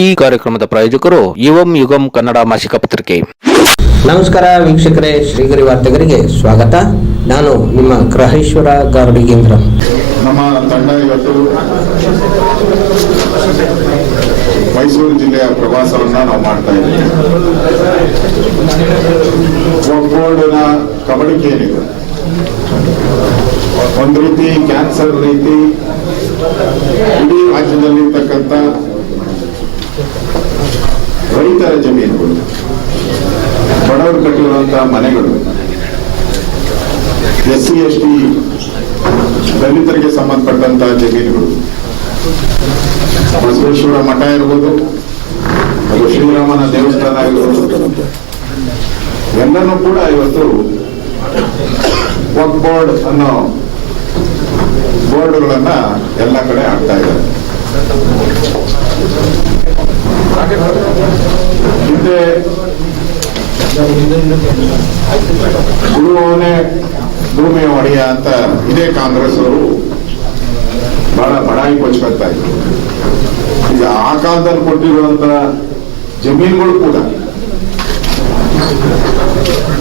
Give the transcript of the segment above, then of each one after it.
ಈ ಕಾರ್ಯಕ್ರಮದ ಪ್ರಾಯೋಜಕರು ಯುವಂ ಯುಗಂ ಕನ್ನಡ ಮಾಸಿಕ ಪತ್ರಿಕೆ. ನಮಸ್ಕಾರ ವೀಕ್ಷಕರೇ ಶ್ರೀಗರಿ ವಾರ್ತೆಗರಿಗೆ ಸ್ವಾಗತ. ನಾನು ನಿಮ್ಮ ಗ್ರಹೇಶ್ವರ ಗಾರ್ಡಿಗೇಂದ್ರ ನಮ್ಮ ತಂಡ ಇವತ್ತು ಮೈಸೂರು ಜಿಲ್ಲೆಯ ಪ್ರವಾಸವನ್ನ ನಾವು ಮಾಡ್ತಾ ಇದ್ದೀವಿ. ಕಬಡ್ಡಿ ಕಬಡಿಕೆ ಏನಿದೆ? ಒಂದು ರೀತಿ ಕ್ಯಾನ್ಸರ್ ರೀತಿ ಇಡೀ ರಾಜ್ಯದಲ್ಲಿರ್ತಕ್ಕಂಥ ರೈತರ ಜಮೀನುಗಳು ಬಡವರು ಕಟ್ಟಿರುವಂತಹ ಮನೆಗಳು ಎಸ್ ಸಿ ಎಸ್ ಟಿ ದಲಿತರಿಗೆ ಸಂಬಂಧಪಟ್ಟಂತಹ ಜಮೀನುಗಳು. ಬಸವೇಶ್ವರ ಮಠ ಇರ್ಬೋದು, ಅದು ಶ್ರೀರಾಮನ ದೇವಸ್ಥಾನ ಇರ್ಬೋದು ಎಲ್ಲನೂ ಕೂಡ ಇವತ್ತು ವಕ್ ಬೋರ್ಡ್ ಅನ್ನೋ ಬೋರ್ಡ್ಗಳನ್ನ ಎಲ್ಲ ಕಡೆ ಹಾಕ್ತಾ ಇದ್ದಾರೆ. ಹಿಂದೆ ಉಳುವವನೇ ಭೂಮಿಯ ಒಡೆಯ ಅಂತ ಇದೇ ಕಾಂಗ್ರೆಸ್ ಅವರು ಬಹಳ ಬಡಾಯಿ ಕೊಚ್ಕೊಳ್ತಾ ಇದ್ರು. ಈಗ ಆ ಕಾಲದಲ್ಲಿ ಕೊಟ್ಟಿರುವಂತ ಜಮೀನುಗಳು ಕೂಡ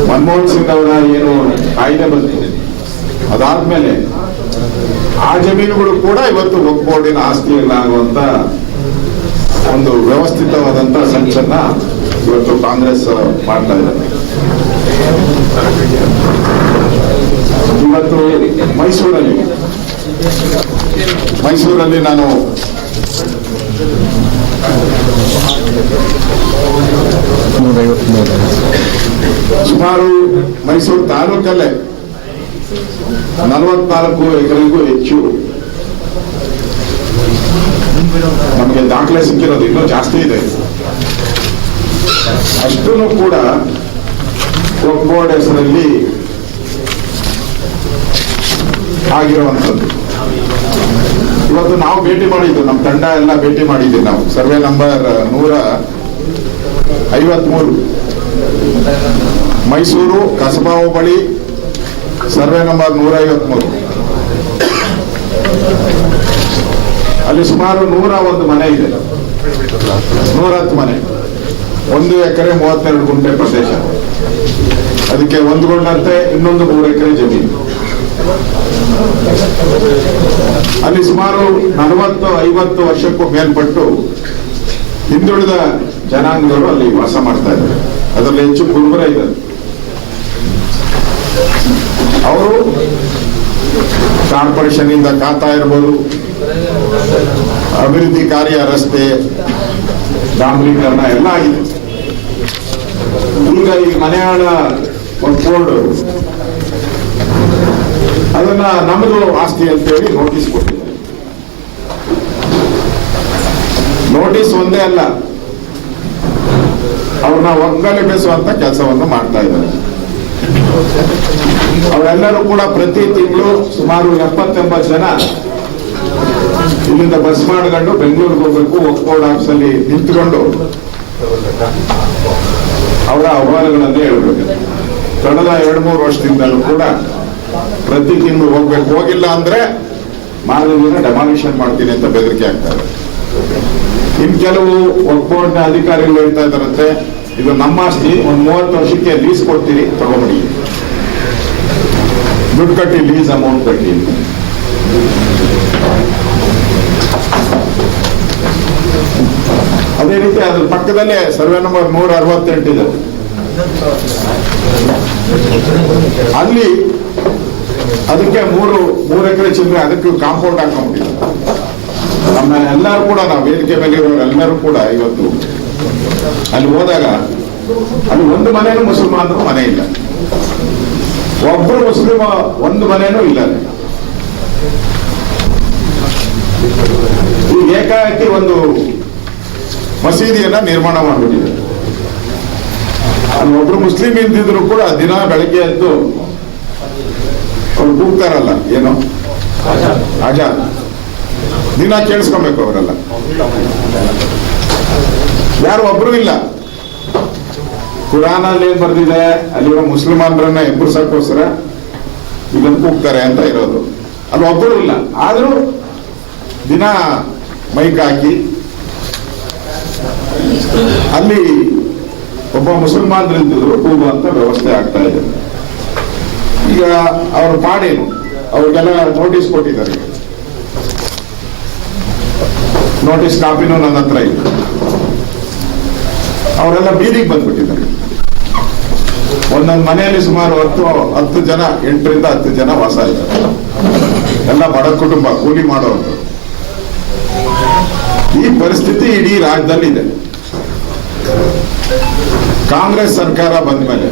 ಮನಮೋಹನ್ ಸಿಂಗ್ ಅವರ ಏನು ಕಾಯ್ದೆ ಬಂದಿದೆ. ಅದಾದ್ಮೇಲೆ ಆ ಜಮೀನುಗಳು ಕೂಡ ಇವತ್ತು ಒಗ್ಬೋರ್ಡಿನ ಆಸ್ತಿಯಲ್ಲಾಗುವಂತ ಒಂದು ವ್ಯವಸ್ಥಿತವಾದಂತ ಸಂಚನ್ನ ಇವತ್ತು ಕಾಂಗ್ರೆಸ್ ಮಾಡ್ತಾ ಇದೆ ಇವತ್ತು ಮೈಸೂರಲ್ಲಿ ಮೈಸೂರಲ್ಲಿ ನಾನು ಸುಮಾರು ಮೈಸೂರು ತಾಲೂಕಲ್ಲೇ ನಲವತ್ನಾಲ್ಕು ಎಕರೆಗೂ ಹೆಚ್ಚು. ನಮಗೆ ದಾಖಲೆ ಸಿಕ್ಕಿರೋದು ಇನ್ನೂ ಜಾಸ್ತಿ ಇದೆ. ಅಷ್ಟೂ ಕೂಡ ಬೋರ್ಡ್ ಹೆಸರಲ್ಲಿ ಆಗಿರುವಂಥದ್ದು. ಇವತ್ತು ನಾವು ಭೇಟಿ ಮಾಡಿದ್ದು, ನಮ್ಮ ತಂಡ ಎಲ್ಲ ಭೇಟಿ ಮಾಡಿದ್ದೀವಿ ನಾವು. ಸರ್ವೆ ನಂಬರ್ ನೂರ ಐವತ್ಮೂರು. ಮೈಸೂರು ಕಸಬಾ ಹೋಬಳಿ ಸರ್ವೆ ನಂಬರ್ ನೂರ ಐವತ್ಮೂರು ಅಲ್ಲಿ ಸುಮಾರು ನೂರ ಒಂದು ಮನೆ ಇದೆ. ನೂರ ಹತ್ತು ಮನೆ. ಒಂದು ಎಕರೆ ಮೂವತ್ತೆರಡು ಗುಂಟೆ ಪ್ರದೇಶ. ಅದಕ್ಕೆ ಹೊಂದ್ಕೊಂಡಂತೆ ಇನ್ನೊಂದು ಮೂರು ಎಕರೆ ಜಮೀನು. ಅಲ್ಲಿ ಸುಮಾರು ನಲವತ್ತು, ಐವತ್ತು ವರ್ಷಕ್ಕೂ ಮೇಲ್ಪಟ್ಟು ಹಿಂದುಳಿದ ಜನಾಂಗದವರು ಅಲ್ಲಿ ವಾಸ ಮಾಡ್ತಾ ಇದ್ದಾರೆ. ಅದರಲ್ಲಿ ಹೆಚ್ಚು ಕುರುಬರ ಇದ್ದಾರೆ. ಅವರು ಕಾರ್ಪೊರೇಷನ್ ಇಂದ ಖಾತಾ ಇರ್ಬೋದು. ಅಭಿವೃದ್ಧಿ ಕಾರ್ಯ, ರಸ್ತೆ, ಡಾಂಬರೀಕರಣ ಎಲ್ಲ ಆಗಿದೆ. ಈಗ ಈ ಮನೆಯಾಳ ಒಂದು ಬೋರ್ಡ್ ಅದನ್ನ ನಮ್ಮದು ಆಸ್ತಿ ಅಂತೇಳಿ ನೋಟಿಸ್ ಕೊಟ್ಟಿದ್ದಾರೆ. ನೋಟಿಸ್ ಒಂದೇ ಅಲ್ಲ, ಅವ್ರನ್ನ ಒಗ್ಗಲಿಪಿಸುವಂತ ಕೆಲಸವನ್ನು ಮಾಡ್ತಾ ಇದ್ದಾರೆ. ಅವರೆಲ್ಲರೂ ಕೂಡ ಪ್ರತಿ ತಿಂಗಳು ಸುಮಾರು ಎಪ್ಪತ್ತೆಂಬತ್ತು ಜನ ಇಲ್ಲಿಂದ ಬಸ್ ಮಾಡ್ಕೊಂಡು ಬೆಂಗಳೂರಿಗೆ ಹೋಗ್ಬೇಕು ಒಕ್ಕೋಡ್ ಆಫೀಸ್ ಅಲ್ಲಿ ನಿಂತ್ಕೊಂಡು ಅವರ ಅಹವಾಲುಗಳನ್ನೇ ಹೇಳ್ಬೇಕು. ಕಳೆದ ಎರಡು ಮೂರು ವರ್ಷದಿಂದಲೂ ಕೂಡ ಪ್ರತಿ ತಿಂಗಳು ಹೋಗ್ಬೇಕು. ಹೋಗಿಲ್ಲ ಅಂದ್ರೆ ದಿನ ಡೆಮಾಲಿಷನ್ ಮಾಡ್ತೀನಿ ಅಂತ ಬೆದರಿಕೆ ಆಗ್ತಾರೆ ಇನ್ ಕೆಲವು ಒಕ್ಕೋಡ್ನ ಅಧಿಕಾರಿಗಳು ಹೇಳ್ತಾ ಇದ್ದಾರಂತೆ ಇದು ನಮ್ಮ ಆಸ್ತಿ ಒಂದ್ ಮೂವತ್ತು ವರ್ಷಕ್ಕೆ ಲೀಸ್ ಕೊಡ್ತೀರಿ ತಗೊಂಬಿಡಿ ದುಡ್ಡು ಕಟ್ಟಿ ಲೀಸ್ ಅಮೌಂಟ್ ಕಟ್ಟಿ. ಅದೇ ರೀತಿ ಅದ್ರ ಪಕ್ಕದಲ್ಲೇ ಸರ್ವೆ ನಂಬರ್ ನೂರ ಅರವತ್ತೆಂಟಿದೆ ಅಲ್ಲಿ ಅದಕ್ಕೆ ಮೂರು ಮೂರು ಎಕರೆ ಚಿಲ್ಲರೆ ಅದಕ್ಕೆ ಕಾಂಪೌಂಡ್ ಹಾಕೊಂಡ್ಬಿಟ್ಟಿದ್ದಾರೆ ನಮ್ಮ ಎಲ್ಲರೂ ಕೂಡ ನಾವು ವೇದಿಕೆ ಮೇಲೆ ಎಲ್ಲರೂ ಕೂಡ ಇವತ್ತು ಅಲ್ಲಿ ಹೋದಾಗ ಅಲ್ಲಿ ಒಂದು ಮನೆಯೂ ಮುಸಲ್ಮಾನರು ಮನೆ ಇಲ್ಲ. ಒಬ್ಬರು ಮುಸ್ಲಿಮ ಒಂದು ಮನೆಯೂ ಇಲ್ಲ ಅಲ್ಲಿ. ಈ ಏಕಾಏಕಿ ಒಂದು ಮಸೀದಿಯನ್ನ ನಿರ್ಮಾಣ ಮಾಡಿಬಿಟ್ಟಿದ್ದಾರೆ ಅಲ್ಲಿ ಒಬ್ರು ಮುಸ್ಲಿಂ ಇದ್ದಿದ್ರು ಕೂಡ ದಿನ ಬೆಳಗ್ಗೆ ಎದ್ದು ಅವ್ರು ಕೂಗ್ತಾರಲ್ಲ, ಏನು? ಆಜಾದ್. ದಿನ ಕೇಳಿಸ್ಕೊಬೇಕು ಅವರೆಲ್ಲ. ಯಾರು ಒಬ್ರು ಇಲ್ಲ. ಕುರಾನಲ್ಲಿ ಏನ್ ಬರ್ದಿದೆ? ಅಲ್ಲಿರೋ ಮುಸಲ್ಮಾನರನ್ನ ಎಬ್ಬರ್ಸಕ್ಕೋಸ್ಕರ ಇದನ್ನು ಕೂಗ್ತಾರೆ ಅಂತ ಇರೋದು. ಅಲ್ಲಿ ಒಬ್ಬರು ಇಲ್ಲ. ಆದ್ರೂ ದಿನ ಮೈಕ್ ಹಾಕಿ ಅಲ್ಲಿ ಒಬ್ಬ ಮುಸಲ್ಮಾನರಿದ್ದರು ಕೂಗುವಂತ ವ್ಯವಸ್ಥೆ ಆಗ್ತಾ ಇದೆ. ಈಗ ಅವ್ರ ಪಾಡೇನು? ಅವ್ರಿಗೆಲ್ಲ ನೋಟಿಸ್ ಕೊಟ್ಟಿದ್ದಾರೆ. ನೋಟಿಸ್ ಕಾಪಿನೂ ನನ್ನ ಹತ್ರ ಇದೆ ಅವರೆಲ್ಲ ಬೀದಿಗೆ ಬಂದ್ಬಿಟ್ಟಿದ್ದಾರೆ. ಒಂದೊಂದು ಮನೆಯಲ್ಲಿ ಸುಮಾರು ಹತ್ತು ಹತ್ತು ಜನ, ಎಂಟರಿಂದ ಹತ್ತು ಜನ ವಾಸ ಇದ್ದಾರೆ. ಎಲ್ಲ ಬಡ ಕುಟುಂಬ, ಕೂಲಿ ಮಾಡೋರು ಈ ಪರಿಸ್ಥಿತಿ ಇಡೀ ರಾಜ್ಯದಲ್ಲಿ ಇದೆ ಕಾಂಗ್ರೆಸ್ ಸರ್ಕಾರ ಬಂದ ಮೇಲೆ,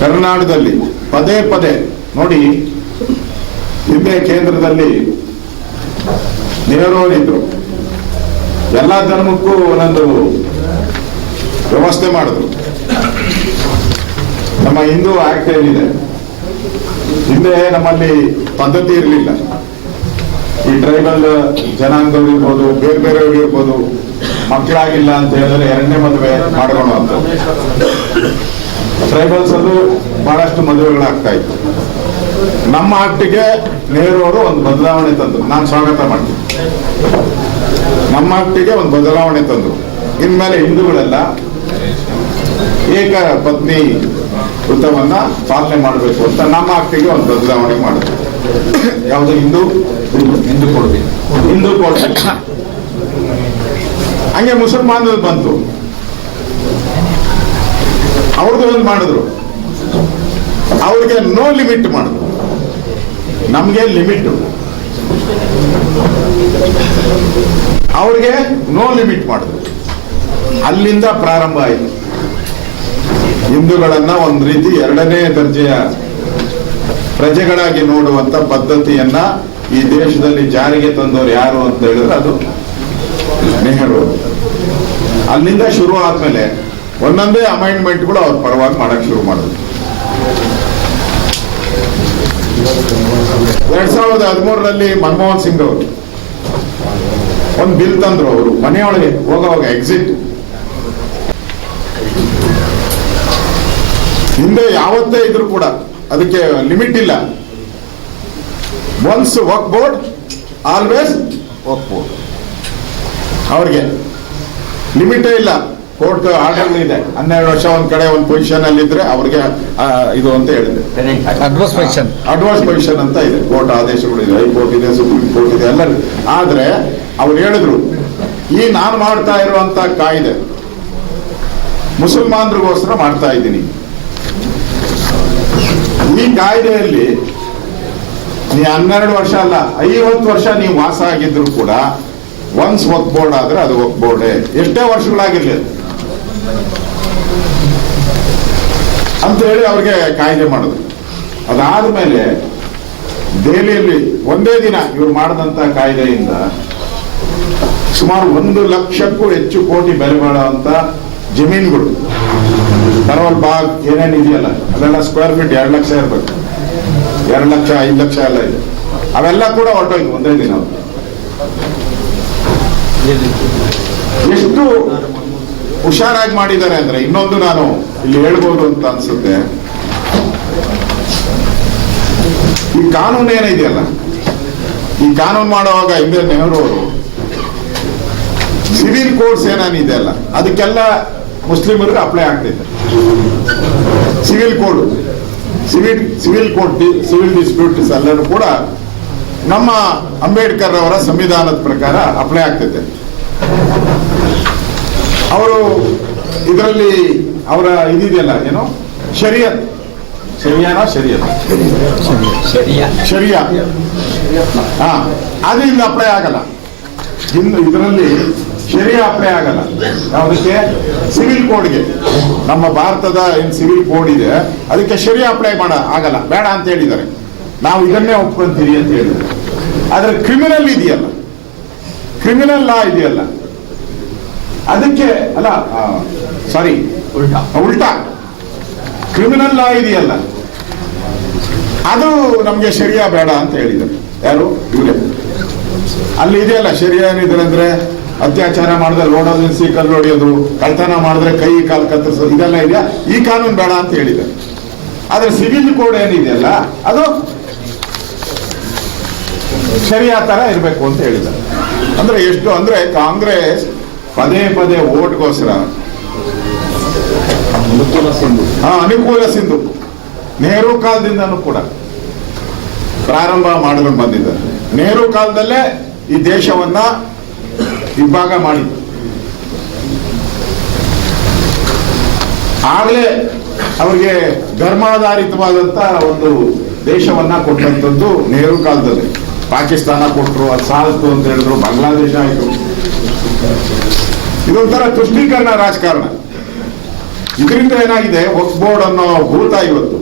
ಕರ್ನಾಟಕದಲ್ಲಿ ಪದೇ ಪದೇ, ನೋಡಿ, ಹಿಂದೆ ಕೇಂದ್ರದಲ್ಲಿ ನೆಹರೂರಿದ್ರು ಎಲ್ಲ ಧರ್ಮಕ್ಕೂ ಒಂದೊಂದು ವ್ಯವಸ್ಥೆ ಮಾಡಿದ್ರು. ನಮ್ಮ ಹಿಂದೂ ಆಕ್ಟ್ ಏನಿದೆ? ಹಿಂದೆ ನಮ್ಮಲ್ಲಿ ಪದ್ಧತಿ ಇರಲಿಲ್ಲ. ಈ ಟ್ರೈಬಲ್ ಜನಾಂಗದವ್ರು ಇರ್ಬೋದು, ಬೇರೆ ಬೇರೆಯವ್ರು ಇರ್ಬೋದು, ಮಕ್ಕಳಾಗಿಲ್ಲ ಅಂತ ಹೇಳಿದ್ರೆ ಎರಡನೇ ಮದುವೆ ಮಾಡೋಣ ಅಂತ. ಟ್ರೈಬಲ್ಸ್ ಅದು ಬಹಳಷ್ಟು ಮದುವೆಗಳಾಗ್ತಾ ಇತ್ತು. ನಮ್ಮ ಆಕ್ಟಿಗೆ ನೆಹರು ಅವರು ಒಂದು ಬದಲಾವಣೆ ತಂದ್ರು. ನಾನು ಸ್ವಾಗತ ಮಾಡ್ತೀನಿ. ನಮ್ಮ ಆಕ್ಟಿಗೆ ಒಂದು ಬದಲಾವಣೆ ತಂದ್ರು. ಇನ್ಮೇಲೆ ಹಿಂದೂಗಳೆಲ್ಲ ಏಕ ಪತ್ನಿ ವೃತ್ತವನ್ನ ಪಾಲನೆ ಮಾಡಬೇಕು ಅಂತ ನಮ್ಮ ಆಕ್ಟಿಗೆ ಒಂದು ಬದಲಾವಣೆ ಮಾಡಿದ್ರು ಯಾವುದು? ಹಿಂದೂ? ಹಿಂದೂ ಕೊಡ್ಬೇಕು ಹಿಂದೂ ಕೊಡ್ಬೇಕು ಹಂಗೆ ಮುಸಲ್ಮಾನರು ಬಂತು. ಅವ್ರದ್ದು ಒಂದು ಮಾಡಿದ್ರು. ಅವ್ರಿಗೆ ನೋ ಲಿಮಿಟ್ ಮಾಡಿದ್ರು. ನಮ್ಗೆ ಲಿಮಿಟ್ ಅವ್ರಿಗೆ ನೋ ಲಿಮಿಟ್ ಮಾಡಿದ್ರು. ಅಲ್ಲಿಂದ ಪ್ರಾರಂಭ ಆಯಿತು. ಹಿಂದೂಗಳನ್ನ ಒಂದು ರೀತಿ ಎರಡನೇ ದರ್ಜೆಯ ಪ್ರಜೆಗಳಾಗಿ ನೋಡುವಂತ ಪದ್ಧತಿಯನ್ನ ಈ ದೇಶದಲ್ಲಿ ಜಾರಿಗೆ ತಂದವರು ಯಾರು ಅಂತ ಹೇಳಿದ್ರೆ ಅದು ನೆಹರು. ಅಲ್ಲಿಂದ ಶುರು ಆದ್ಮೇಲೆ ಒಂದೊಂದೇ ಅಮೈಂಡ್ಮೆಂಟ್ಗಳು ಅವ್ರ ಪರವಾಗಿ ಮಾಡಕ್ ಶುರು ಮಾಡಿದ್ರು. ಎರಡ್ ಸಾವಿರದ ಹದಿಮೂರರಲ್ಲಿ ಮನಮೋಹನ್ ಸಿಂಗ್ ಅವರು. ಒಂದು ಬಿಲ್ ತಂದ್ರು ಅವರು. ಮನೆಯೊಳಗೆ ಹೋಗೋವಾಗ ಎಕ್ಸಿಟ್ ಹಿಂದೆ ಯಾವತ್ತೇ ಇದ್ರು ಕೂಡ ಅದಕ್ಕೆ ಲಿಮಿಟ್ ಇಲ್ಲ. Once work board always work board ಅವ್ರಿಗೆ ಲಿಮಿಟೇ ಇಲ್ಲ. ಕೋರ್ಟ್ ಆರ್ಡರ್ ಇದೆ ಹನ್ನೆರಡು ವರ್ಷ ಒಂದ್ ಕಡೆ ಒಂದು ಪೊಸಿಷನ್ ಅಲ್ಲಿ ಇದ್ರೆ ಅವ್ರಿಗೆ ಇದು ಅಂತ ಹೇಳಿದೆ ಅಡ್ವಾನ್ಸ್ ಪೊಸಿಷನ್ ಅಡ್ವಾನ್ಸ್ ಪೊಸಿಷನ್ ಅಂತ ಇದೆ. ಕೋರ್ಟ್ ಆದೇಶಗಳು ಇದೆ ಹೈಕೋರ್ಟ್ ಇದೆ ಸುಪ್ರೀಂ ಕೋರ್ಟ್ ಇದೆ ಎಲ್ಲ ಆದ್ರೆ ಅವ್ರು ಹೇಳಿದ್ರು ಈ ನಾನು ಮಾಡ್ತಾ ಇರುವಂತ ಕಾಯ್ದೆ ಮುಸಲ್ಮಾನರಿಗೋಸ್ಕರ ಮಾಡ್ತಾ ಇದ್ದೀನಿ. ಈ ಕಾಯ್ದೆಯಲ್ಲಿ ನೀ ಹನ್ನೆರಡು ವರ್ಷ ಅಲ್ಲ, ಐವತ್ತು ವರ್ಷ ನೀವು ವಾಸ ಆಗಿದ್ರು ಕೂಡ ಒನ್ಸ್ ವಕ್ ಬೋರ್ಡ್ ಆದ್ರೆ ಅದು ವಕ್ ಬೋರ್ಡೇ ಎಷ್ಟೇ ವರ್ಷಗಳಾಗಿರ್ಲಿ. ಅಂತ ಹೇಳಿ ಅವ್ರಿಗೆ ಕಾಯ್ದೆ ಮಾಡಿದ್ರು ಅದಾದ್ಮೇಲೆ ದೆಹಲಿಯಲ್ಲಿ ಒಂದೇ ದಿನ ಇವ್ರು ಮಾಡಿದಂತ ಕಾಯ್ದೆಯಿಂದ ಸುಮಾರು ಒಂದು ಲಕ್ಷಕ್ಕೂ ಹೆಚ್ಚು ಕೋಟಿ ಬೆಲೆ ಬಾಳುವಂತ ಜಮೀನುಗಳು. ಕರೋಲ್ ಬಾಗ್ ಏನೇನು ಇದೆಯಲ್ಲ, ಅದೆಲ್ಲ ಸ್ಕ್ವೇರ್ ಫೀಟ್ ಎರಡು ಲಕ್ಷ ಇರಬೇಕು. ಎರಡು ಲಕ್ಷ, ಐದು ಲಕ್ಷ ಎಲ್ಲ ಇದೆ. ಅವೆಲ್ಲ ಕೂಡ ಹೊರಟೋಯ್ತು ಒಂದೇ ದಿನ. ಎಷ್ಟು ಹುಷಾರಾಗಿ ಮಾಡಿದ್ದಾರೆ ಅಂದ್ರೆ ಇನ್ನೊಂದು ನಾನು ಇಲ್ಲಿ ಹೇಳ್ಬೋದು ಅಂತ ಅನ್ಸುತ್ತೆ. ಈ ಕಾನೂನು ಏನಿದೆಯಲ್ಲ, ಈ ಕಾನೂನು ಮಾಡುವಾಗ ಹಿಂದೆ ನೆಹರು ಅವರು ಸಿವಿಲ್ ಕೋಡ್ಸ್ ಏನೇನಿದೆ ಅಲ್ಲ ಅದಕ್ಕೆಲ್ಲ ಮುಸ್ಲಿಮರಿಗೆ ಅಪ್ಲೈ ಆಗ್ತಿದೆ civil code, civil civil court civil disputes ಎಲ್ಲರೂ ಕೂಡ ನಮ್ಮ ಅಂಬೇಡ್ಕರ್ ಅವರ ಸಂವಿಧಾನದ ಪ್ರಕಾರ ಅಪ್ಲೈ ಆಗ್ತೈತೆ. ಅವರು ಇದರಲ್ಲಿ ಅವರ ಇದಿದೆಯಲ್ಲ, ಏನು? ಶರಿಯತ್. ಶರಿಯಾನ ಶರಿಯತ್? ಶರಿಯಾ ಹಾ, ಅದು ಇಲ್ಲಿ ಅಪ್ಲೈ ಆಗಲ್ಲ. ಇನ್ನು ಇದರಲ್ಲಿ ಶರಿಯಾ ಅಪ್ಲೈ ಆಗಲ್ಲ. ಯಾವುದಕ್ಕೆ? ಸಿವಿಲ್ ಕೋಡ್ಗೆ. ನಮ್ಮ ಭಾರತದ ಏನು ಸಿವಿಲ್ ಕೋಡ್ ಇದೆ, ಅದಕ್ಕೆ ಶರಿಯಾ ಅಪ್ಲೈ ಮಾಡ, ಆಗಲ್ಲ. ಬೇಡ ಅಂತ ಹೇಳಿದ್ದಾರೆ. ನಾವು ಇದನ್ನೇ ಒಪ್ಕೊಂತೀರಿ ಅಂತ ಹೇಳಿದ್ದಾರೆ. ಆದ್ರೆ ಕ್ರಿಮಿನಲ್ ಇದೆಯಲ್ಲ. ಕ್ರಿಮಿನಲ್ ಲಾ ಇದೆಯಲ್ಲ. ಅದಕ್ಕೆ, ಅಲ್ಲ ಸಾರಿ ಉಲ್ಟಾ. ಉಲ್ಟಾ. ಕ್ರಿಮಿನಲ್ ಲಾ ಇದೆಯಲ್ಲ. ಅದು ನಮ್ಗೆ ಶರಿಯ ಬೇಡ ಅಂತ ಹೇಳಿದ್ದಾರೆ. ಯಾರು? ಇವರೇ. ಅಲ್ಲಿ ಇದೆಯಲ್ಲ ಶರಿಯ ಏನಿದ್ರೆ ಅಂದ್ರೆ? ಅತ್ಯಾಚಾರ ಮಾಡಿದ್ರೆ ರೋಡಲ್ಲಿ ಕಲ್ಲು ಹೊಡೆಯೋದು ಕಳ್ತನ ಮಾಡಿದ್ರೆ ಕೈ ಕಾಲು ಕತ್ತರಿಸೋದು ಇದೆಲ್ಲ ಇದೆಯಾ ಈ ಕಾನೂನು ಬೇಡ ಅಂತ ಹೇಳಿದ್ದಾರೆ ಆದ್ರೆ ಸಿವಿಲ್ ಕೋಡ್ ಏನಿದೆಯಲ್ಲ ಅದು ಶರಿಯಾ ತರ ಇರಬೇಕು ಅಂತ ಹೇಳಿದ. ಅಂದ್ರೆ ಎಷ್ಟು ಅಂದ್ರೆ ಕಾಂಗ್ರೆಸ್ ಪದೇ ಪದೇ ಓಟ್ಗೋಸ್ಕರ ಹಾ ಅನುಕೂಲ ಸಿಂಧು. ನೆಹರು ಕಾಲದಿಂದನೂ ಕೂಡ ಪ್ರಾರಂಭ ಮಾಡಲು ಬಂದಿದ್ದಾರೆ. ನೆಹರು ಕಾಲದಲ್ಲೇ ಈ ದೇಶವನ್ನ ಇಬ್ಬಾಗ ಮಾಡಿ. ಆಗಲೇ ಅವರಿಗೆ ಧರ್ಮಾಧಾರಿತವಾದಂತ ಒಂದು ದೇಶವನ್ನ ಕೊಟ್ಟಂತದ್ದು ನೆಹರು ಕಾಲದಲ್ಲಿ. ಪಾಕಿಸ್ತಾನ ಕೊಟ್ಟರು ಅದು ಸಾಲ್ತು ಅಂತ ಹೇಳಿದ್ರು, ಬಾಂಗ್ಲಾದೇಶ ಆಯಿತು. ಇದೊಂಥರ ತುಷ್ಟೀಕರಣ ರಾಜಕಾರಣ. ಇದರಿಂದ ಏನಾಗಿದೆ ವಕ್ಫ್ ಬೋರ್ಡ್ ಅನ್ನೋ ಭೂತ ಇವತ್ತು.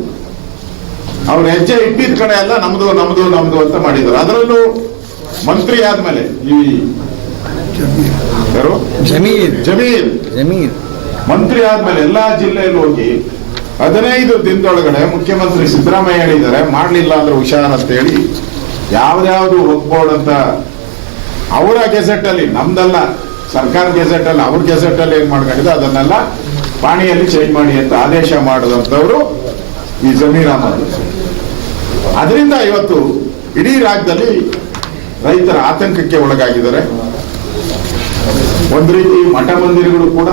ಅವ್ರ ಹೆಜ್ಜೆ ಇಟ್ಟಿದ ಕಡೆ ಎಲ್ಲ ನಮ್ದು ನಮ್ದು ನಮ್ದು ಅಂತ ಮಾಡಿದ್ರು ಅದರಲ್ಲೂ ಮಂತ್ರಿ ಆದ್ಮೇಲೆ ಈ ಯಾರು? ಜಮೀರ್ ಜಮೀರ್ ಜಮೀರ್ ಮಂತ್ರಿ ಆದ್ಮೇಲೆ ಎಲ್ಲಾ ಜಿಲ್ಲೆಯಲ್ಲಿ ಹೋಗಿ ಹದಿನೈದು ದಿನದೊಳಗಡೆ ಮುಖ್ಯಮಂತ್ರಿ ಸಿದ್ದರಾಮಯ್ಯ ಹೇಳಿದ್ದಾರೆ ಮಾಡ್ಲಿಲ್ಲ ಅಂದ್ರೆ ಹುಷಾರ್ ಅಂತ ಹೇಳಿ ಯಾವ್ದಾವ್ದು ಹೋಗ್ಬೋಡ್ ಅಂತ ಅವರ ಗೆಸೆಟ್ ಅಲ್ಲಿ ನಮ್ದಲ್ಲ ಸರ್ಕಾರ ಗೆಸೆಟ್ ಅಲ್ಲಿ ಅವ್ರ ಗೆಸೆಟ್ ಅಲ್ಲಿ ಏನ್ ಮಾಡ್ಕೊಂಡಿದೆ ಅದನ್ನೆಲ್ಲ ಪಾಣಿಯಲ್ಲಿ ಚೇಂಜ್ ಮಾಡಿ ಅಂತ ಆದೇಶ ಮಾಡಿದಂತವ್ರು ಈ ಜಮೀರ್ ಅಹಮದ್. ಅದರಿಂದ ಇವತ್ತು ಇಡೀ ರಾಜ್ಯದಲ್ಲಿ ರೈತರ ಆತಂಕಕ್ಕೆ ಒಳಗಾಗಿದ್ದಾರೆ. ಒಂದ್ ರೀತಿ ಮಠ ಮಂದಿರಗಳು ಕೂಡ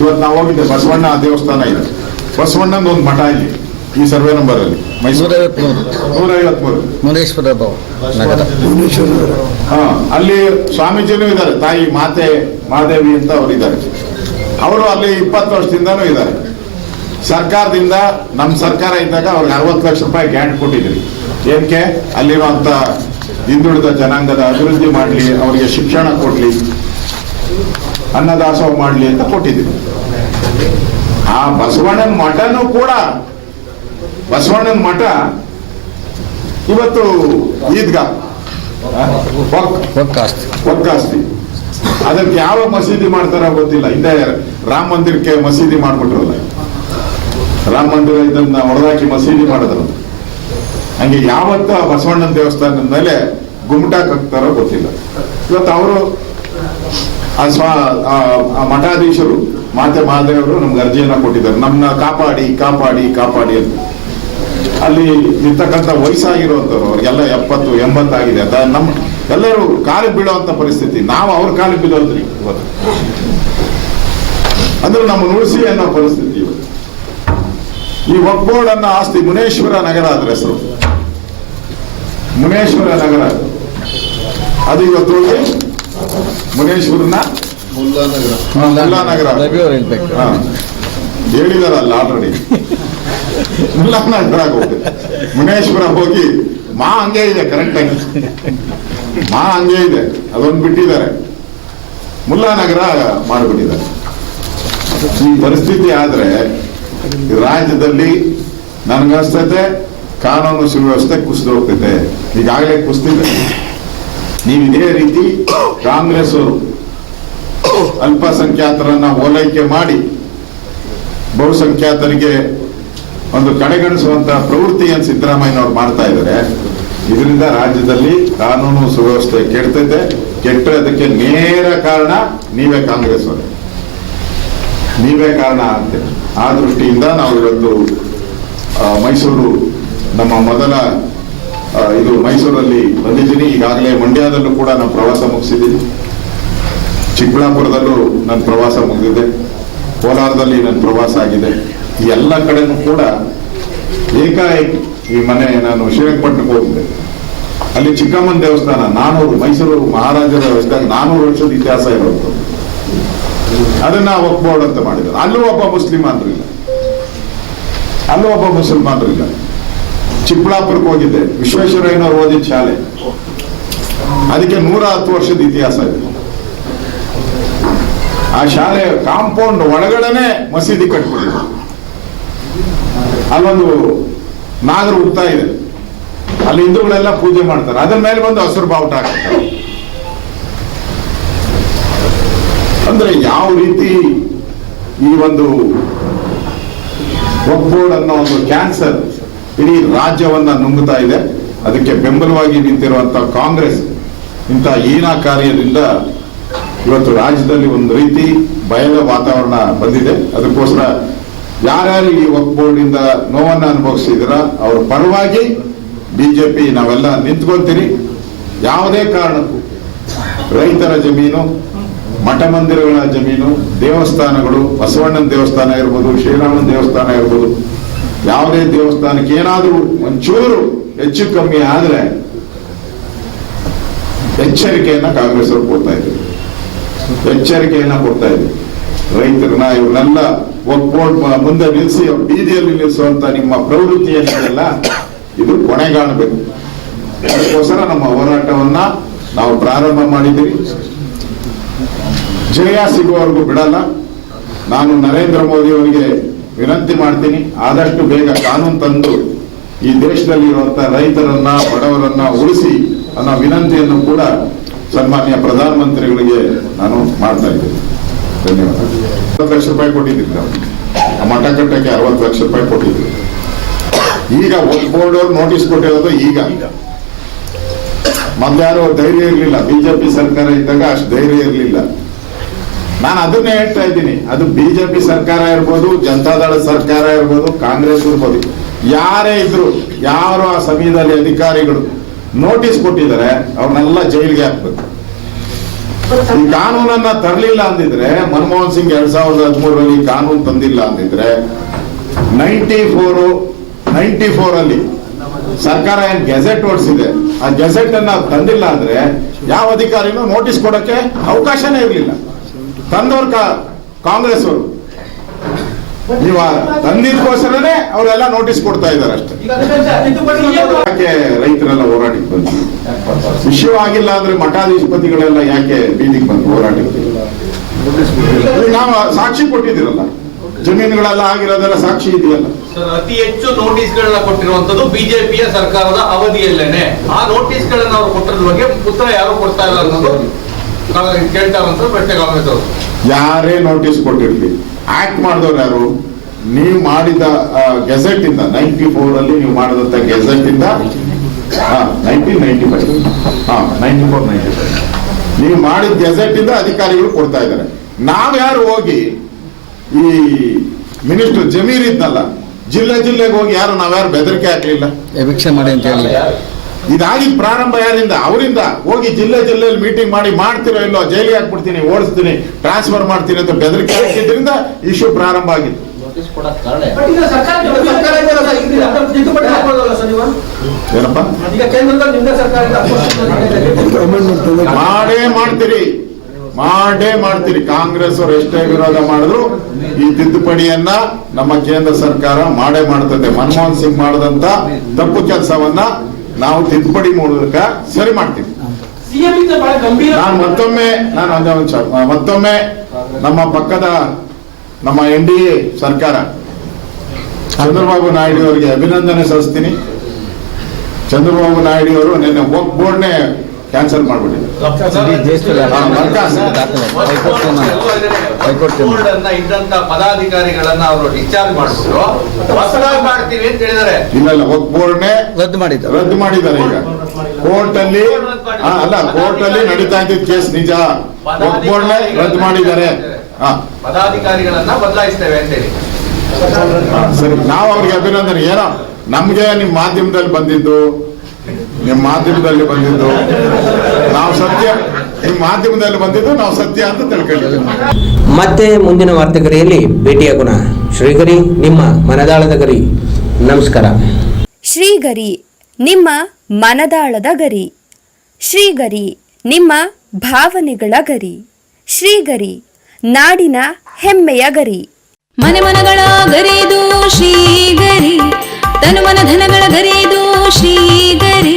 ಇವತ್ತು ನಾವು ಹೋಗಿದ್ದೆ ಬಸವಣ್ಣ ದೇವಸ್ಥಾನ ಇದೆ. ಬಸವಣ್ಣನ ಒಂದು ಮಠ ಇಲ್ಲಿ ಈ ಸರ್ವೆ ನಂಬರ್ ಅಲ್ಲಿ ಮುನೇಶ್ವರ ಹಾ ಅಲ್ಲಿ ಸ್ವಾಮೀಜಿನೂ ಇದ್ದಾರೆ ತಾಯಿ ಮಾತೆ ಮಾದೇವಿ ಅಂತ ಅವರು ಇದ್ದಾರೆ. ಅವರು ಅಲ್ಲಿ ಇಪ್ಪತ್ತು ವರ್ಷದಿಂದನೂ ಇದ್ದಾರೆ. ಸರ್ಕಾರದಿಂದ ನಮ್ಮ ಸರ್ಕಾರ ಇದ್ದಾಗ ಅವ್ರಿಗೆ ಅರವತ್ತು ಲಕ್ಷ ರೂಪಾಯಿ ಗ್ಯಾಂಟ್ ಕೊಟ್ಟಿದ್ರಿ ಏನಕ್ಕೆ ಅಲ್ಲಿರುವಂತ ಹಿಂದುಳಿದ ಜನಾಂಗದ ಅಭಿವೃದ್ಧಿ ಮಾಡಲಿ ಅವರಿಗೆ ಶಿಕ್ಷಣ ಕೊಡ್ಲಿ ಅನ್ನದಾಸೋಹ ಮಾಡಲಿ ಅಂತ ಕೊಟ್ಟಿದ್ದೀವಿ. ಆ ಬಸವಣ್ಣನ ಮಠನೂ ಕೂಡ, ಬಸವಣ್ಣನ ಮಠ ಇವತ್ತು ಈದ್ಗಾ ಒಕ್ಕಾಸ್ತಿ ಅದಕ್ಕೆ ಯಾವ ಮಸೀದಿ ಮಾಡ್ತಾರ ಗೊತ್ತಿಲ್ಲ. ಹಿಂದೆ ರಾಮ ಮಂದಿರಕ್ಕೆ ಮಸೀದಿ ಮಾಡ್ಬಿಟ್ರಲ್ಲ. ರಾಮ ಮಂದಿರ ಇದನ್ನ ಹೊಡೆದಾಕಿ ಮಸೀದಿ ಮಾಡಿದ್ರು. ಹಂಗೆ ಯಾವತ್ತ ಬಸವಣ್ಣನ ದೇವಸ್ಥಾನದ ಮೇಲೆ ಗುಮ್ಟಾಕ್ ಹಾಕ್ತಾರೋ ಗೊತ್ತಿಲ್ಲ. ಇವತ್ತು ಅವರು ಆ ಸ್ವ ಮಠಾಧೀಶರು, ಮಾತೆ ಮಹಾದೇವರು ನಮ್ಗೆ ಅರ್ಜಿಯನ್ನ ಕೊಟ್ಟಿದ್ದಾರೆ. ನಮ್ಮನ್ನ ಕಾಪಾಡಿ ಕಾಪಾಡಿ ಕಾಪಾಡಿ ಅಂತ. ಅಲ್ಲಿ ಇರ್ತಕ್ಕಂಥ ವಯಸ್ಸಾಗಿರುವಂಥವ್ರು, ಅವ್ರಿಗೆಲ್ಲ ಎಪ್ಪತ್ತು, ಎಂಬತ್ತಾಗಿದೆ. ಅಂತ ನಮ್ಮ ಎಲ್ಲರೂ ಕಾಲಿಗೆ ಬೀಳುವಂತ ಪರಿಸ್ಥಿತಿ. ನಾವು ಅವ್ರ ಕಾಲಿಗೆ ಬೀಳೋದ್ರಿ ಇವತ್ತು. ಅಂದ್ರೆ ನಮ್ಮ ನುಡಿಸಿ ಅನ್ನೋ ಪರಿಸ್ಥಿತಿ ಇವತ್ತು. ಈ ಒಕ್ಬೋರ್ಡ್ ಅನ್ನೋ ಆಸ್ತಿ ಮುನೇಶ್ವರ ನಗರ ಅದ್ರ ಹೆಸರು. ಮುನೇಶ್ವರ ನಗರ. ಅದು ಇವತ್ತು ಮುನೇಶ್ವರನ ಮುಲ್ಲಾನಗರ. ಮುಲ್ಲಾ ನಗರ ರವಿ ಅವ್ರು ಹೇಳ್ಬೇಕು. ಹೇಳಿದಾರಲ್ಲ ಆಲ್ರೆಡಿ. ಮುಲ್ಲಾನಗರ ಹೋಗಿ ಮುನೇಶ್ವರ ಹೋಗಿ ಮಾ ಹಂಗೆ ಇದೆ ಕರೆಕ್ಟ್ ಆಗಿ. ಮಾ ಹಂಗೆ ಇದೆ ಅದೊಂದು ಬಿಟ್ಟಿದ್ದಾರೆ. ಮುಲ್ಲಾನಗರ ಮಾಡಿಬಿಟ್ಟಿದ್ದಾರೆ. ಈ ಪರಿಸ್ಥಿತಿ ಆದ್ರೆ ರಾಜ್ಯದಲ್ಲಿ ನನಗನ್ಸ್ತೈತೆ ಕಾನೂನು ಸುವ್ಯವಸ್ಥೆ ಕುಸಿದು ಹೋಗ್ತೈತೆ ಈಗಾಗಲೇ ಕುಸಿದಿದೆ ನೀವು ಇದೇ ರೀತಿ ಕಾಂಗ್ರೆಸ್ ಅಲ್ಪಸಂಖ್ಯಾತರನ್ನ ಓಲೈಕೆ ಮಾಡಿ ಬಹುಸಂಖ್ಯಾತರಿಗೆ ಒಂದು ಕಡೆಗಣಿಸುವಂತ ಪ್ರವೃತ್ತಿಯನ್ನು ಸಿದ್ದರಾಮಯ್ಯನವರು ಮಾಡ್ತಾ ಇದ್ದಾರೆ ಇದರಿಂದ ರಾಜ್ಯದಲ್ಲಿ ಕಾನೂನು ಸುವ್ಯವಸ್ಥೆ ಕೆಡ್ತೈತೆ. ಕೆಟ್ಟರೆ ಅದಕ್ಕೆ ನೇರ ಕಾರಣ ನೀವೇ ಕಾಂಗ್ರೆಸ್ ಅವರು ನೀವೇ ಕಾರಣ ಅಂತೆ. ಆ ದೃಷ್ಟಿಯಿಂದ ನಾವು ಇವತ್ತು ಮೈಸೂರು ನಮ್ಮ ಮೊದಲ ಇದು ಮೈಸೂರಲ್ಲಿ ಬಂದಿದ್ದೀನಿ. ಈಗಾಗಲೇ ಮಂಡ್ಯದಲ್ಲೂ ಕೂಡ ನಾನು ಪ್ರವಾಸ ಮುಗಿಸಿದ್ದೀನಿ. ಚಿಕ್ಕಬಳ್ಳಾಪುರದಲ್ಲೂ ನನ್ನ ಪ್ರವಾಸ ಮುಗಿದಿದೆ. ಕೋಲಾರದಲ್ಲಿ ನನ್ನ ಪ್ರವಾಸ ಆಗಿದೆ. ಈ ಎಲ್ಲ ಕಡೆನೂ ಕೂಡ ಏಕಾಏಕಿ ಈ ಮನೆ ನಾನು ಶ್ರೀರಂಗಪಟ್ಟಣಕ್ಕೆ ಹೋಗಿದ್ದೆ ಅಲ್ಲಿ ಚಿಕ್ಕಮ್ಮನ ದೇವಸ್ಥಾನ, ನಾನೂರು, ಮೈಸೂರು ಮಹಾರಾಜರ ವ್ಯವಸ್ಥೆ ನಾನೂರು ವರ್ಷದ ಇತಿಹಾಸ ಇರೋದು ಅದನ್ನ ಒಪ್ಬೋರ್ಡ್ ಅಂತ ಮಾಡಿದ್ರು ಅಲ್ಲೂ ಒಬ್ಬ ಮುಸ್ಲಿಮಾನರು ಇಲ್ಲ. ಅಲ್ಲೂ ಒಬ್ಬ ಮುಸಲ್ಮಾನರು ಇಲ್ಲ. ಚಿಕ್ಕಬಳ್ಳಾಪುರಕ್ಕೆ ಹೋಗಿದ್ದೆ. ವಿಶ್ವೇಶ್ವರಯ್ಯನವರು ಓದಿದ ಶಾಲೆ. ಅದಕ್ಕೆ ನೂರ ಹತ್ತು ವರ್ಷದ ಇತಿಹಾಸ ಇದೆ. ಆ ಶಾಲೆ ಕಾಂಪೌಂಡ್ ಒಳಗಡೆನೆ ಮಸೀದಿ ಕಟ್ಬಿಟ್ಟಿದೆ. ಅಲ್ಲೊಂದು ನಾಗರ ಹುಡ್ತಾ ಇದೆ. ಅಲ್ಲಿ ಹಿಂದೂಗಳೆಲ್ಲ ಪೂಜೆ ಮಾಡ್ತಾರೆ. ಅದ್ರ ಮೇಲೆ ಬಂದು ಹಸಿರು ಬಾವುಟ ಹಾಕ್ತಾರೆ. ಅಂದ್ರೆ ಯಾವ ರೀತಿ ಈ ಒಂದು ಒಬ್ಬೋಡ್ ಅನ್ನೋ ಒಂದು ಕ್ಯಾನ್ಸರ್ ಇಡೀ ರಾಜ್ಯವನ್ನ ನುಂಗುತ್ತಾ ಇದೆ. ಅದಕ್ಕೆ ಬೆಂಬಲವಾಗಿ ನಿಂತಿರುವಂತ ಕಾಂಗ್ರೆಸ್ ಇಂಥ ಹೀನ ಕಾರ್ಯದಿಂದ ಇವತ್ತು ರಾಜ್ಯದಲ್ಲಿ ಒಂದು ರೀತಿ ಭಯದ ವಾತಾವರಣ ಬಂದಿದೆ. ಅದಕ್ಕೋಸ್ಕರ ಯಾರ್ಯಾರು ಈ ವಕ್ ಬೋರ್ಡ್ ಇಂದ ನೋವನ್ನ ಅನುಭವಿಸಿದ್ರ ಅವ್ರ ಪರವಾಗಿ ಬಿಜೆಪಿ ನಾವೆಲ್ಲ ನಿಂತ್ಕೊಂತೀರಿ ಯಾವುದೇ ಕಾರಣಕ್ಕೂ ರೈತರ ಜಮೀನು ಮಠ ಮಂದಿರಗಳ ಜಮೀನು, ದೇವಸ್ಥಾನಗಳು, ಬಸವಣ್ಣನ ದೇವಸ್ಥಾನ ಇರ್ಬೋದು, ಶ್ರೀರಾಮನ ದೇವಸ್ಥಾನ ಇರ್ಬೋದು ಯಾವುದೇ ದೇವಸ್ಥಾನಕ್ಕೆ ಏನಾದರೂ ಒಂಚೂರು ಹೆಚ್ಚು ಕಮ್ಮಿ ಆದರೆ ಎಚ್ಚರಿಕೆಯನ್ನ ಕಾಂಗ್ರೆಸ್ ಅವರು ಕೊಡ್ತಾ ಇದ್ರು. ಎಚ್ಚರಿಕೆಯನ್ನ ಕೊಡ್ತಾ ಇದ್ರು. ರೈತರನ್ನ ಇವನ್ನೆಲ್ಲ ಒಕ್ಕೋಟ್ ಮುಂದೆ ನಿಲ್ಲಿಸಿ ಬೀದಿಯಲ್ಲಿ ನಿಲ್ಲಿಸುವಂತ ನಿಮ್ಮ ಪ್ರವೃತ್ತಿ ಏನಿದೆಯಲ್ಲ, ಇದು ಕೊನೆಗಾಣಬೇಕು. ಅದಕ್ಕೋಸ್ಕರ ನಮ್ಮ ಹೋರಾಟವನ್ನ ನಾವು ಪ್ರಾರಂಭ ಮಾಡಿದ್ದೀವಿ. ಜಯ ಸಿಗುವವರೆಗೂ ಬಿಡಲ್ಲ. ನಾನು ನರೇಂದ್ರ ಮೋದಿ ಅವರಿಗೆ ವಿನಂತಿ ಮಾಡ್ತೀನಿ, ಆದಷ್ಟು ಬೇಗ ಕಾನೂನು ತಂದು ಈ ದೇಶದಲ್ಲಿರುವಂತಹ ರೈತರನ್ನ, ಬಡವರನ್ನ ಉಳಿಸಿ ಅನ್ನೋ ವಿನಂತಿಯನ್ನು ಕೂಡ ಸನ್ಮಾನ್ಯ ಪ್ರಧಾನಮಂತ್ರಿಗಳಿಗೆ ನಾನು ಮಾಡ್ತಾ ಇದ್ದೀನಿ. ಧನ್ಯವಾದ. ಅರವತ್ತು ಲಕ್ಷ ರೂಪಾಯಿ ಕೊಟ್ಟಿದ್ದೀನಿ ನಾವು. ಮಠ ಕಟ್ಟಕ್ಕೆ ಅರವತ್ತು ಲಕ್ಷ ರೂಪಾಯಿ ಕೊಟ್ಟಿದ್ದೀವಿ ಈಗ ಬೋರ್ಡ್ ಅವ್ರು ನೋಟಿಸ್ ಕೊಟ್ಟಿರೋದು ಈಗ. ಮೊದಲಾರು ಧೈರ್ಯ ಇರಲಿಲ್ಲ. ಬಿಜೆಪಿ ಸರ್ಕಾರ ಇದ್ದಾಗ ಅಷ್ಟು ಧೈರ್ಯ ಇರಲಿಲ್ಲ. ನಾನು ಅದನ್ನೇ ಹೇಳ್ತಾ ಇದ್ದೀನಿ. ಅದು ಬಿಜೆಪಿ ಸರ್ಕಾರ ಇರ್ಬೋದು ಜನತಾದಳ ಸರ್ಕಾರ ಇರ್ಬೋದು, ಕಾಂಗ್ರೆಸ್ ಇರ್ಬೋದು. ಯಾರೇ ಇದ್ರು, ಯಾರು ಆ ಸಮಯದಲ್ಲಿ ಅಧಿಕಾರಿಗಳು ನೋಟಿಸ್ ಕೊಟ್ಟಿದ್ದಾರೆ, ಅವ್ರನ್ನೆಲ್ಲ ಜೈಲಿಗೆ ಹಾಕ್ಬೇಕು. ಈ ಕಾನೂನನ್ನ ತರಲಿಲ್ಲ ಅಂದಿದ್ರೆ, ಮನಮೋಹನ್ ಸಿಂಗ್ ಎರಡ್ ಸಾವಿರದ ಹದಿಮೂರರಲ್ಲಿ ಕಾನೂನು ತಂದಿಲ್ಲ ಅಂದಿದ್ರೆ, ನೈಂಟಿ ಫೋರ್ ನೈಂಟಿ ಫೋರ್ ಅಲ್ಲಿ ಸರ್ಕಾರ ಏನ್ ಗೆಜೆಟ್ ಓಡಿಸಿದೆ. ಆ ಗೆಜೆಟ್ ಅನ್ನ ತಂದಿಲ್ಲ ಅಂದ್ರೆ ಯಾವ ಅಧಿಕಾರಿನೂ ನೋಟಿಸ್ ಕೊಡಕ್ಕೆ ಅವಕಾಶನೇ ಇರಲಿಲ್ಲ. ತಂದವ್ರ ಕಾಂಗ್ರೆಸ್ ಅವರು ನೀವು ತಂದಿದ್ದಕ್ಕೋಸ್ಕರನೇ ಅವರೆಲ್ಲ ನೋಟಿಸ್ ಕೊಡ್ತಾ ಇದ್ದಾರೆ ಅಷ್ಟೇ. ಯಾಕೆ ರೈತರೆಲ್ಲ ಹೋರಾಟಕ್ಕೆ ಬಂದ್ರು ವಿಷಯವಾಗಿಲ್ಲ ಅಂದ್ರೆ ಮಠಾಧೀಶಪತಿಗಳೆಲ್ಲ ಯಾಕೆ ಬೀದಿಗೆ ಬಂದ್ರು ಹೋರಾಟಕ್ಕೆ ನಾವು ಸಾಕ್ಷಿ ಕೊಟ್ಟಿದ್ದೀರಲ್ಲ. ಜಮೀನುಗಳೆಲ್ಲ ಆಗಿರೋದೆಲ್ಲ ಸಾಕ್ಷಿ ಇದೆಯಲ್ಲ. ಅತಿ ಹೆಚ್ಚು ನೋಟಿಸ್ ಗಳನ್ನ ಕೊಟ್ಟಿರುವಂತದ್ದು ಬಿಜೆಪಿಯ ಸರ್ಕಾರದ ಅವಧಿಯಲ್ಲೇನೆ. ಆ ನೋಟಿಸ್ ಗಳನ್ನ ಅವರು ಕೊಟ್ಟಿರೋದ್ರ ಬಗ್ಗೆ ಉತ್ತರ ಯಾರು ಕೊಡ್ತಾ ಇಲ್ಲ ಅನ್ನೋದು ಯಾರೇ ನೋಟಿಸ್ ಕೊಟ್ಟಿರ್ಲಿ. ಆಕ್ಟ್ ಮಾಡಿದವ್ರು ಯಾರು? ನೀವು ಮಾಡಿದ ಗೆಜೆಟ್ ಇಂದ ನೈಂಟಿ ಫೋರ್ ಅಲ್ಲಿ ನೀವು ಮಾಡಿದಂತ ಗೆಜೆಟ್ ಇಂದ ನೈನ್ಟೀನ್ ನೈನ್ಟಿ ಫೈವ್ ಹಾ ನೈನ್ಟಿ ಫೋರ್ ನೈನ್ಟಿ ಫೈವ್ ನೀವು ಮಾಡಿದ ಗೆಜೆಟ್ ಇಂದ ಅಧಿಕಾರಿಗಳು ಕೊಡ್ತಾ ಇದ್ದಾರೆ. ನಾವ್ಯಾರು ಹೋಗಿ ಈ ಮಿನಿಸ್ಟರ್ ಜಮೀರ್ ಇದ್ನಲ್ಲ ಜಿಲ್ಲೆ ಜಿಲ್ಲೆಗೆ ಹೋಗಿ ಯಾರು ನಾವ್ಯಾರು ಬೆದರಿಕೆ ಹಾಕ್ಲಿಲ್ಲ? ಮಾಡಿ ಅಂತ ಹೇಳಿ. ಇದಾಗಿದ್ ಪ್ರಾರಂಭ ಯಾರಿಂದ? ಅವರಿಂದ ಹೋಗಿ ಜಿಲ್ಲೆ ಜಿಲ್ಲೆಯಲ್ಲಿ ಮೀಟಿಂಗ್ ಮಾಡಿ ಮಾಡ್ತಿರೋ ಇಲ್ಲೋ ಜೈಲಿ ಹಾಕ್ಬಿಡ್ತೀನಿ ಓಡಿಸ್ತೀನಿ ಟ್ರಾನ್ಸ್ಫರ್ ಮಾಡ್ತೀನಿ ಅಂತ ಬೆದರಿಕೆ ಹಾಕಿದ್ರಿಂದ ಇಶ್ಯೂ ಪ್ರಾರಂಭ ಆಗಿತ್ತು. ಮಾಡೇ ಮಾಡ್ತೀರಿ. ಮಾಡೇ ಮಾಡ್ತೀರಿ. ಕಾಂಗ್ರೆಸ್ ಅವರು ಎಷ್ಟೇ ವಿರೋಧ ಮಾಡಿದ್ರು ಈ ತಿದ್ದುಪಡಿಯನ್ನ ನಮ್ಮ ಕೇಂದ್ರ ಸರ್ಕಾರ ಮಾಡೇ ಮಾಡ್ತದೆ. ಮನಮೋಹನ್ ಸಿಂಗ್ ಮಾಡದಂತ ತಪ್ಪು ಕೆಲಸವನ್ನ ನಾವು ತಿದ್ದುಪಡಿ ಮೂಲಕ ಸರಿ ಮಾಡ್ತೀವಿ. ನಾನು ಮತ್ತೊಮ್ಮೆ ನಾನು ಮತ್ತೊಮ್ಮೆ ನಮ್ಮ ಪಕ್ಕದ ನಮ್ಮ ಎನ್ ಡಿ ಎ ಸರ್ಕಾರ ಚಂದ್ರಬಾಬು ನಾಯ್ಡು ಅವರಿಗೆ ಅಭಿನಂದನೆ ಸಲ್ಲಿಸ್ತೀನಿ. ಚಂದ್ರಬಾಬು ನಾಯ್ಡು ಅವರು ನಿನ್ನೆ ಹೋಗ್ ಬೋರ್ಡ್ನೇ ಕ್ಯಾನ್ಸಲ್ ಮಾಡ್ಬಿಟ್ಟಿದ್ದಾರೆ ಇದ್ದಂತ ಪದಾಧಿಕಾರಿಗಳನ್ನ ಅವರು ಡಿಸ್ಚಾರ್ಜ್ ಮಾಡಿದ್ರು ಹೊಸದಾಗಿ ಮಾಡ್ತೀವಿ ಅಂತ ಹೇಳಿದ್ದಾರೆ. ಇಲ್ಲ ಇಲ್ಲ ಬೋರ್ಡ್ನೇ ರದ್ದು ಮಾಡಿದ್ದಾರೆ. ರದ್ದು ಮಾಡಿದ್ದಾರೆ ಈಗ. ಕೋರ್ಟ್ ಅಲ್ಲಿ ಅಲ್ಲ ಕೋರ್ಟ್ ಅಲ್ಲಿ ನಡೀತಾ ಇದ್ದ ಕೇಸ್ ನಿಜ. ಹೋಗ್ ಬೋರ್ಡ್ನೇ ರದ್ದು ಮಾಡಿದ್ದಾರೆ. ಪದಾಧಿಕಾರಿಗಳನ್ನ ಬದಲಾಯಿಸ್ತೇವೆ ಅಂತ ಹೇಳಿ. ಸರಿ. ನಾವು ಅವ್ರಿಗೆ ಅಭಿನಂದನೆ. ಏನೋ ನಮ್ಗೆ ನಿಮ್ ಮಾಧ್ಯಮದಲ್ಲಿ ಬಂದಿದ್ದು ನಿಮ್ ಮಾಧ್ಯಮದಲ್ಲಿ ಬಂದಿದ್ದು. ನಾವು ಸತ್ಯ ನಿಮ್ಮ ಮಾಧ್ಯಮದಲ್ಲಿ ಬಂದಿದ್ದು ನಾವು ಸತ್ಯ ಅಂತ ತಿಳ್ಕೊಂಡಿದ್ದೀವಿ. ಮತ್ತೆ ಮುಂದಿನ ವಾರ್ತೆಗರಿಯಲ್ಲಿ ಭೇಟಿಯಾಗೋಣ ಶ್ರೀಗರಿ ನಿಮ್ಮ ಮನದಾಳದ ಗರಿ. ನಮಸ್ಕಾರ. ಶ್ರೀಗರಿ ನಿಮ್ಮ ಮನದಾಳದ ಗರಿ. ಶ್ರೀಗರಿ ನಿಮ್ಮ ಭಾವನೆಗಳ ಗರಿ. ಶ್ರೀಗರಿ ನಾಡಿನ ಹೆಮ್ಮೆಯ ಗರಿ. ಮನೆ ಮನಗಳ ಗರಿದು ಶ್ರೀಗರಿ ತನು ಮನ ಧನಗಳ ಗರಿದು ಶ್ರೀಗರಿ